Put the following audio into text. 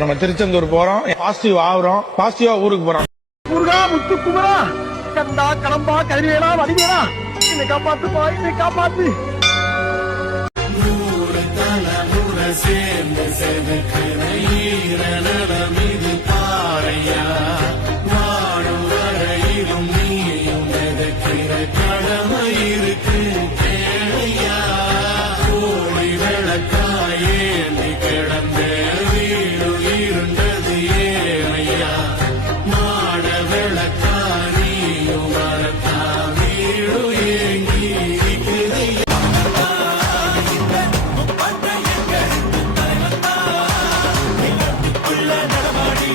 நம்ம திருச்செந்தூர் போறோம், பாசிட்டிவ் ஆகுறோம், பாசிட்டிவா ஊருக்கு போறோம். முருகா முத்து குமரா கண்டா கடம்பா கதிரேலா வடிவேலா என்னை காப்பாத்துப்பா, என்னை காப்பாத்து. சேர்ந்து செதுக்கிற ஈரநலம் இது பாறையா, வாழும் வரையிலும் நீயும் மிதக்கிற கடமை இருக்கு கேளையா. கோழி விளக்காயேந்தி கிடந்த வீடு இருண்டது ஏனையா, மாட விளக்கா நீயும் மரத்தா வீடு ஏங்கி இருக்குதையா. நடமாடி